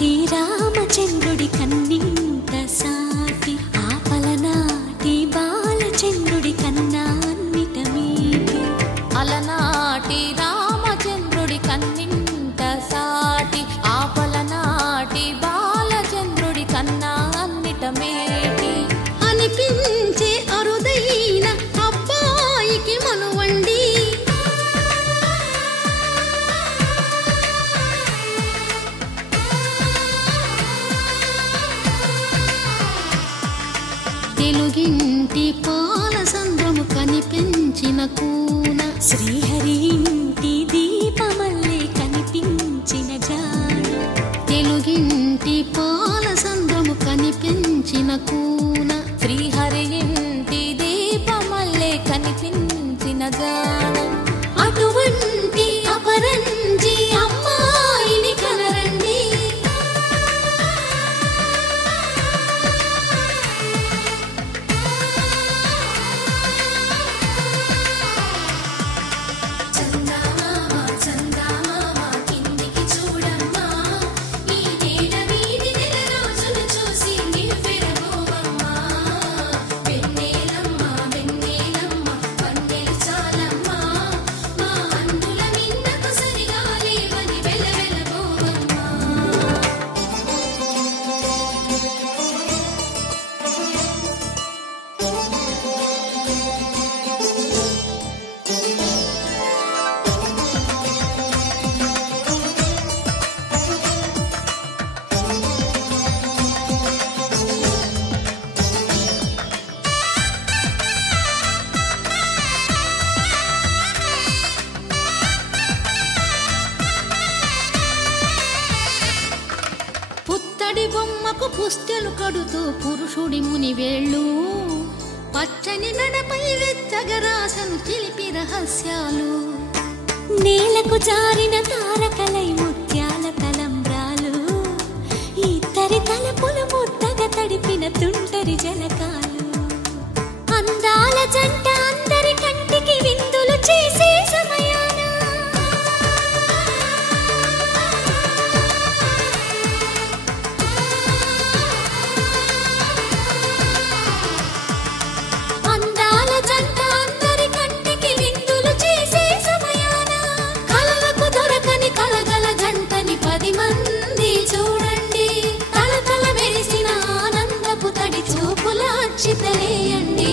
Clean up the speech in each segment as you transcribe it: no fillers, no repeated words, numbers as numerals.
అలనాటి రామచంద్రుడి కన్నింత సాటి ఆపలనాటి బాలచంద్రుడి కన్నా అన్నిట మీటి అలనాటి రామచంద్రుడి కన్నింత సాటి ఆపలనాటి బాలచంద్రుడి కన్నా అన్నిట మేటి అనిపించే అరుదైన అబ్బాయికి మనువండి తెలుగింటి పాలసంద్రము కనిపించిన కూన శ్రీహరి ఇంటి దీపమల్లే కనిపించిన జాడ తెలుగింటి పాలసంద్రము కనిపించిన కూన శ్రీహరి ఇంటి దీపమల్లే కనిపించిన జాడ అటువంటి అపరంజి అమ్మాయిని కనరండి పుత్తడి బొమ్మకు పుస్తెలు కడుతూ పురుషుడి ముని వేళ్ళు పచ్చని నడపై వెచ్చగరాసను చిలిపి రహస్యాలు నేలకు జారిన తారకలై ముత్యాల తలంబ్రాలు ఇద్దరి తలపులు ముద్దగా తడిపిన తుంటరి జలకాలు అందాల జంట అందరి కంటికి విందులు చేసే సమయాన అందాల జంట అందరి కంటికి విందులు చేసే సమయాన కలలకు దొరకని కలగల జంటని 10 మంది చూడండి తలతల మెరిసిన ఆనందపు తడి చూపుల అక్షితలేయండి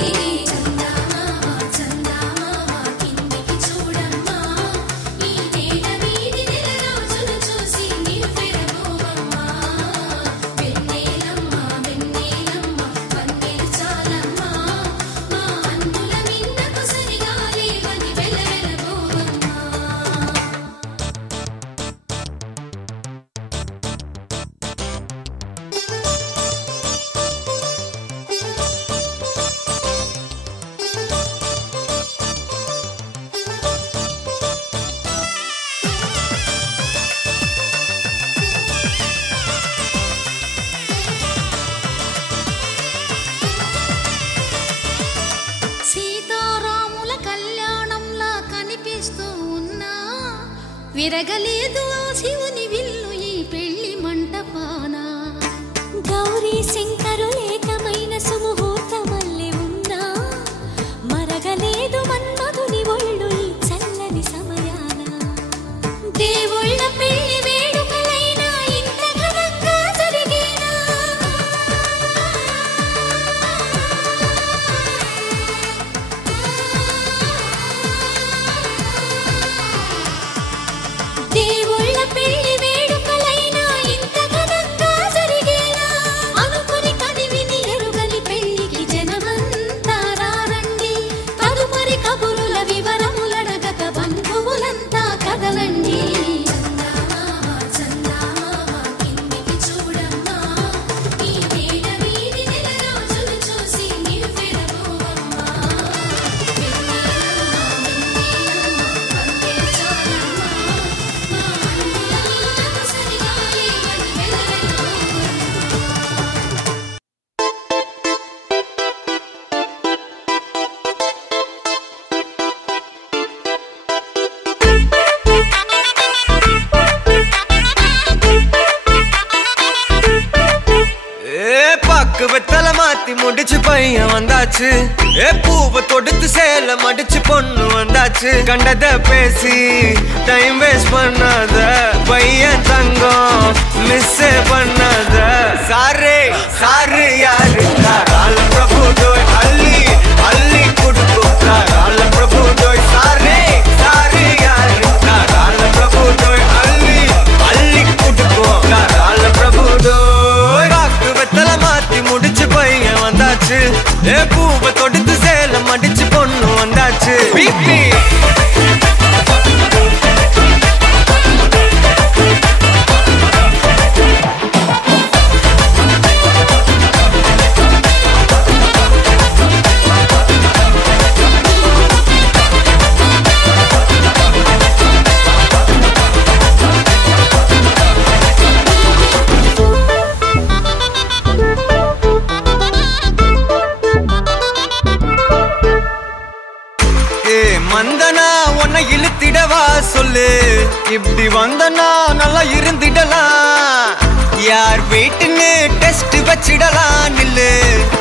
సీతారాముల కళ్యాణంలా కనిపిస్తూ ఉన్నా విరగలేదు ఆ శివుని విల్లు ఈ పెళ్లి మంటపాన గౌరీ శంకరులేకమైన సుముహూర్తమల్లె ఉన్నా మరగలేదు మన్మధుని ఒళ్ళు ఈ చల్లని సమయాన దేవుళ్ళ పెళ్లి వేడుకలైనా ఇంత ఘనంగా జరిగేనా దేవుళ్ళ வெத்தல மாத்தி முடிச்சு பையன் வந்தாச்சு பூவை தொடுத்து சேல மடிச்சு பொண்ணு வந்தாச்சு கண்டத பேசி டைம் வேஸ்ட் பண்ணாத பையன் தங்கம் மிஸ் பண்ணாத சாரே சாரு யாரு கால பிரபு டோய் அள்ளி அள்ளி குடுக்கும் கால பிரபு டோய் சாரே சாரு யாரு கால பிரபு டோய் அள்ளி அள்ளி குடுக்கும் கால பிரபு டோய் காக்கு வெத்தல மாத்தி முடிச்சு பையன் வந்தாச்சு பூவை தொடுத்து சேல மடிச்சு பொண்ணு வந்தாச்சு பிபி மந்தனா உன்னை இழுத்திடவா சொல்லு இப்படி வந்தனா நல்லா இருந்திடலாம் யார் வீட்டுன்னு டெஸ்ட் வச்சிடலாம் நில்லு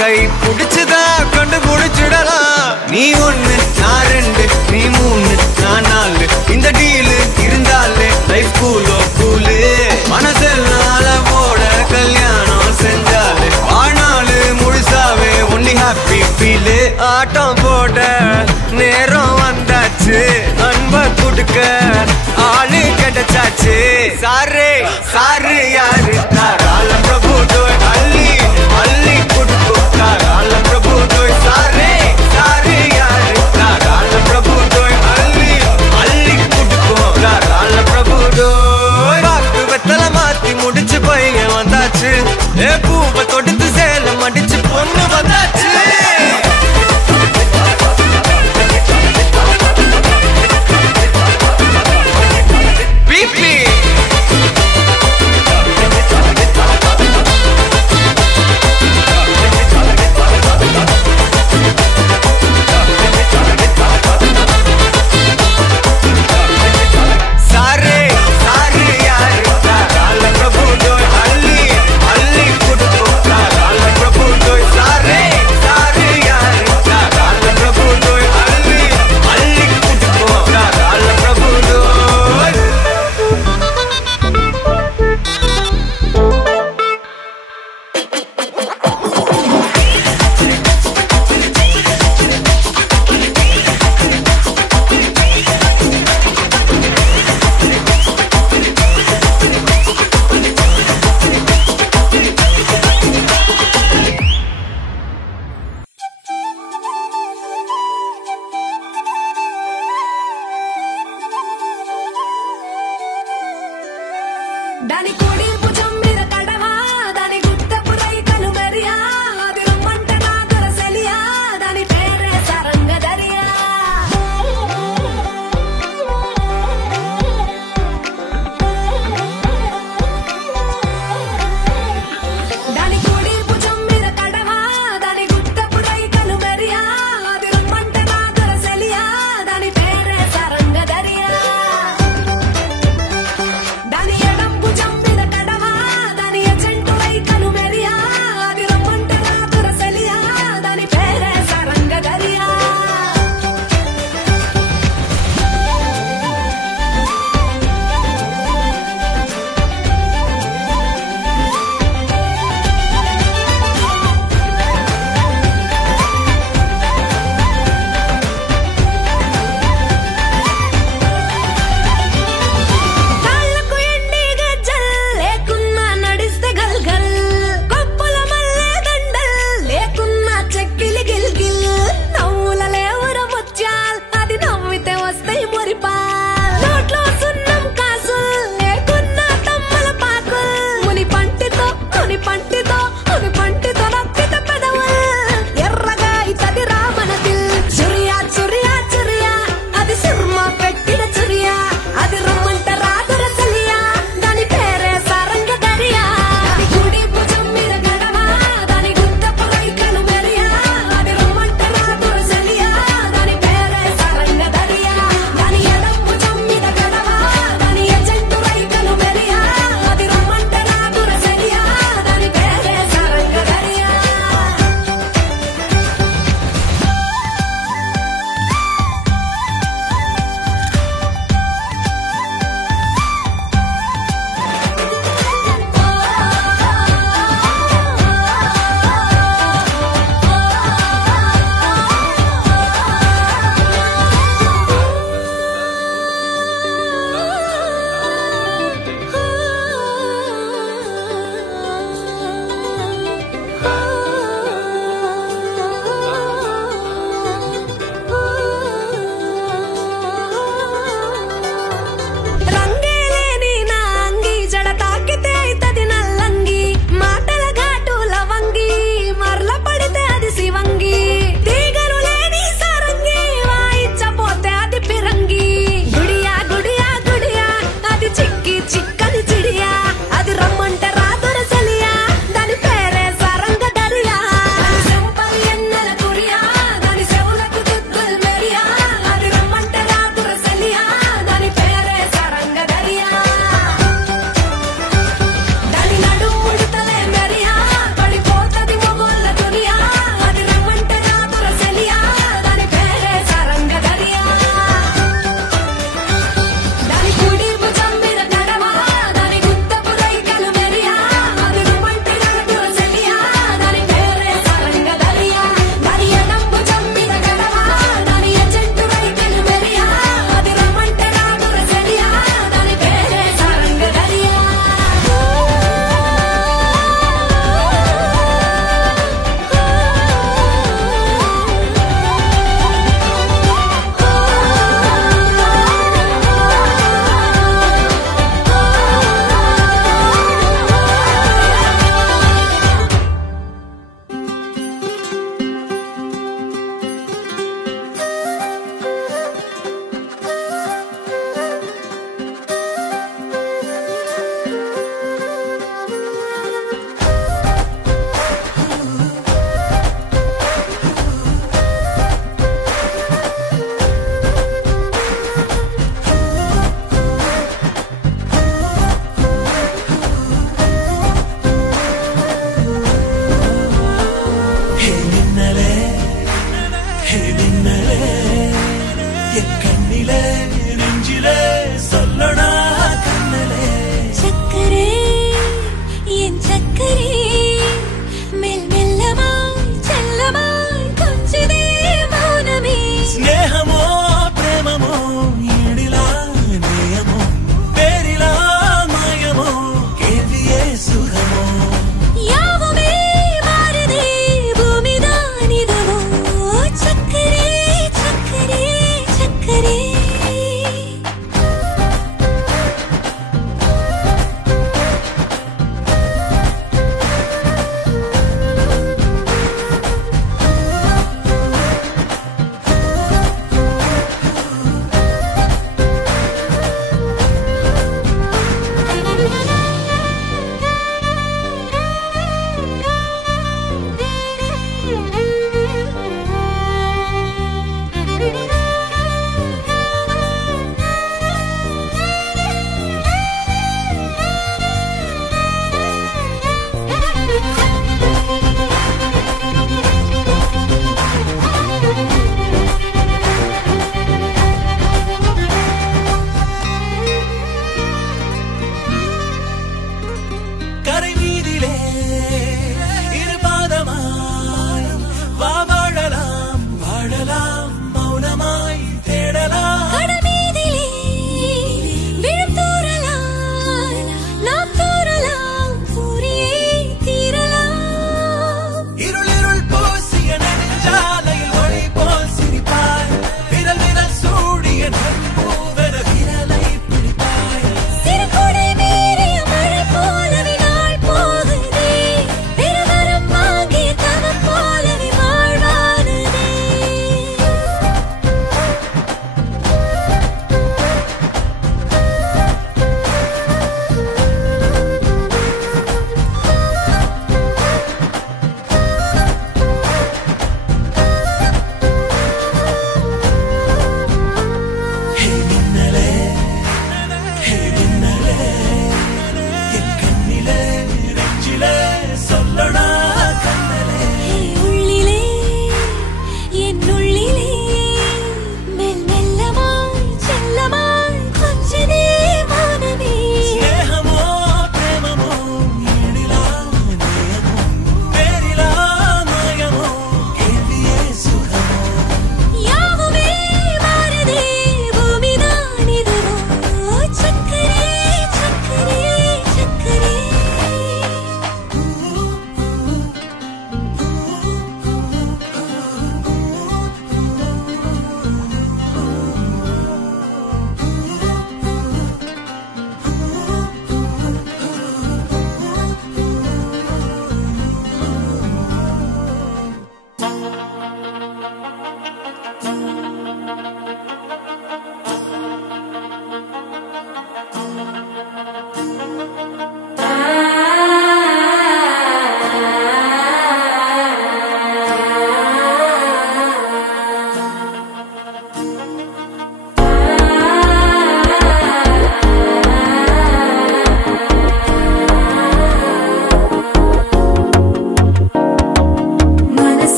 கை புடிச்சுதா கண்டு புடிச்சிடலாம் நீ ஒண்ணு நான் ரெண்டு நீ மூணு நான் நாலு இந்த டீலு இருந்தாலே லைஃப் கூலோ கூலு மனசெல்லாம் அளவோட கல்யாணம் செஞ்சாலே ஆனாலு முழுசாவே ஒன்லி ஹாப்பி ஃபீலு ஆட்டம் போட நேரம் வந்தாச்சு அன்ப குடுக்க ஆளு கிடைச்சாச்சு சாரே சாரு யாரு கால பிரபு டோய் அள்ளி அள்ளி குடுக்கும் கால பிரபு டோய் சாரே சாரு யாரு கால பிரபு டோய் அள்ளி அள்ளி குடுக்கும் கால பிரபு டோய் காக்கு வெத்தல மாத்தி முடிச்சு பையன் வந்தாச்சு பூவை தொடுத்து சேல மடிச்சு பொண்ணு வந்தாச்சு దాని కుడి భుజం మీద కడవా దాని గుత్తపు రైకలు మెరియా అది రమ్మంట నా దొరసెలియా దాని పేరే సరంగదరియా దాని కుడి భుజం మీద కడవా దాని గుత్తపు రైకలు మెరియా అది రమ్మంట నా దొరసెలియా దాని పేరే సరంగదరియా దాని ఎడం భుజం మీద కడవా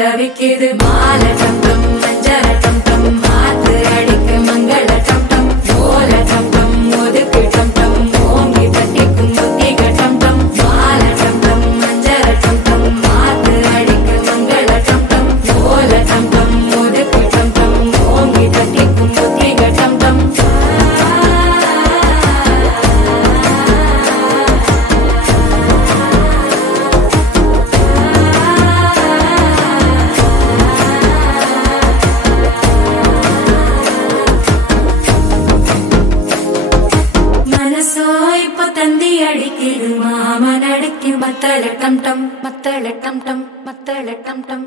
தவிக்குது மால டம் டம் மஞ்சர டம் டம் மாத்து அடிக்க மங்கள டம் டம் ஓல டம் டம் ஒதுக்கு டம் டம் ஓங்கி தட்டிக்கும் முத்திக டம் டம் மால டம் டம் மஞ்சர டம் டம் மாத்து அடிக்க மங்கள டம் டம் ஓல டம் டம் ஒதுக்கு டம் டம் ஓங்கி தட்டிக்கும் முத்திக டம் டம் அடிக்குது மாமன் அடிக்கு மத்தள டம் டம் மத்தள டம் டம் மத்தள டம் டம்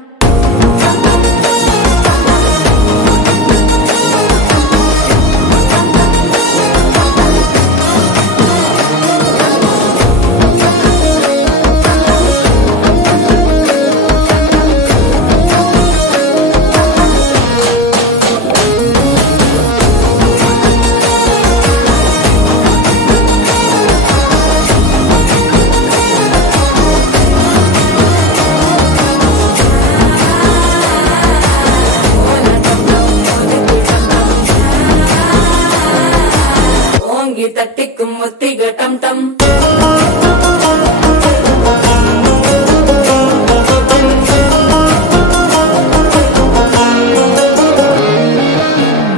தட்டிக்கும் முத்திக டம் டம்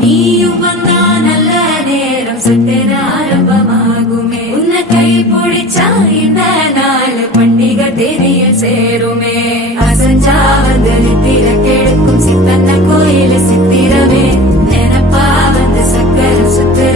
நீயும் வந்தா நல்ல நேரம் சட்டென ஆரம்பமாகுமே உன்னை கை பிடிச்சா இந்த நாள் பண்டிகை தெரிய சேருமே அசஞ்சா வந்து நித்திர கெடுக்கும் சித்தன்ன கோயில சித்திரமே நினைப்பா வந்து சக்கர சுத்திர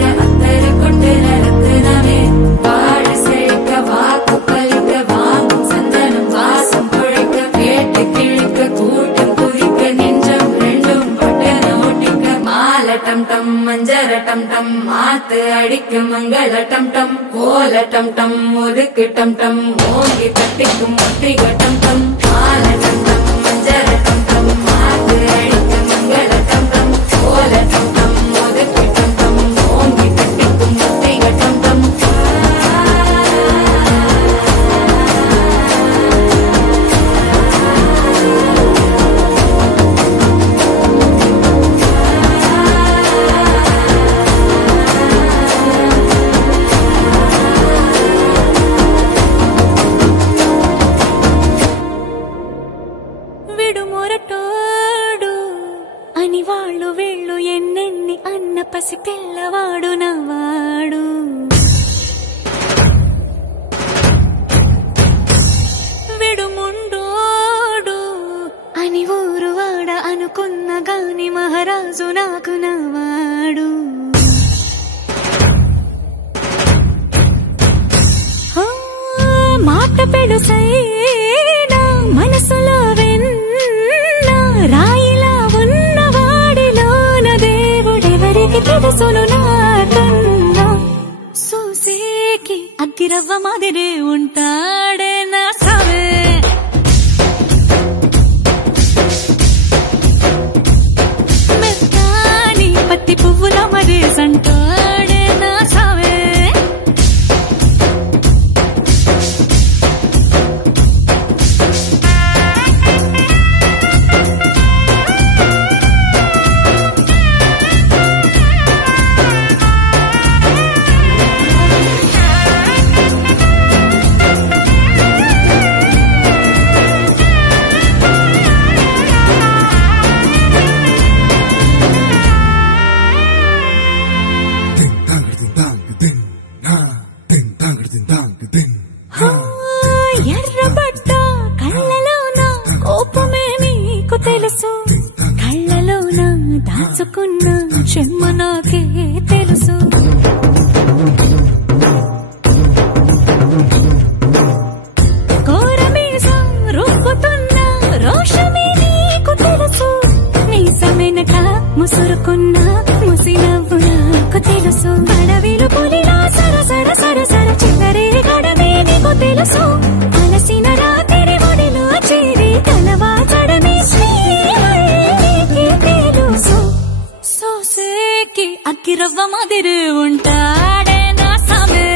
டம் டம் மஞ்சர டம் டம் மாத்து அடிக்கு மங்கள டம் டம் ஓல டம் டம் ஒதுக்கு டம் டம் ஓங்கி தட்டிக்கும் முத்திக டம் டம் மால டம் டம் மஞ்சர டம் டம் மாத்து அடிக்கு மங்கள டம் டம் ஓல டம் டம் ஒதுக்கு டம் டம் ஓங்கி தட்டிக்கும் முத்திக டம் டம் అని వాళ్ళు వీళ్ళు ఎన్నెన్ని అన్న పసి పిల్లవాడు నవ్వాడు విడుముండోడు అని ఊరు వాడ అనుకున్న గాని మహారాజు నాకు నవ్వాడు మాట పెడుసైనా మనసులో వెన్న రాయిలా ఉన్నవాడిలోన దేవుడెవరికి తెలుసును నాకన్నా సూసేకి అగ్గిరవ్వ మాదిరి ఉంటాడే నా సావే మెత్తాని పత్తి పువ్వుల మరి సంటాడే నా సావే ఎర్రబడ్డ కళ్ళలోన కోపమే నీకు తెలుసు కళ్ళలోన దాచుకున్న చెమ్మ నాకే తెలుసు కోరమీసం రుక్కుతున్న రోషమే నీకు తెలుసు మీసమెనక ముసురుకున్న ముసినవ్వు నాకు తెలుసు అడవిలు పులిలా సరసర సరసర చిల్లరే గడమే నీకు తెలుసు అలసిన రాత్రి ఒడిలో చేరి తలవాచడమే శ్రీహరికి తెలుసు సోసేకి అగ్గిరవ్వ మాదిరి ఉంటాడే నా సామే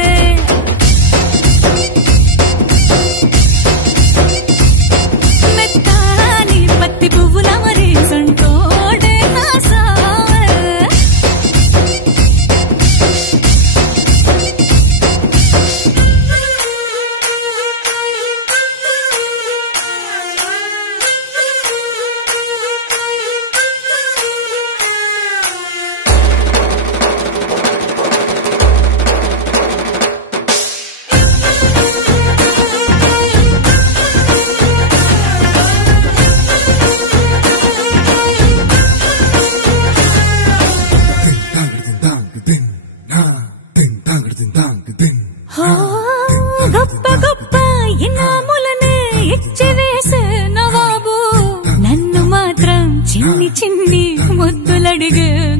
మెత్తాని పత్తి நடிகை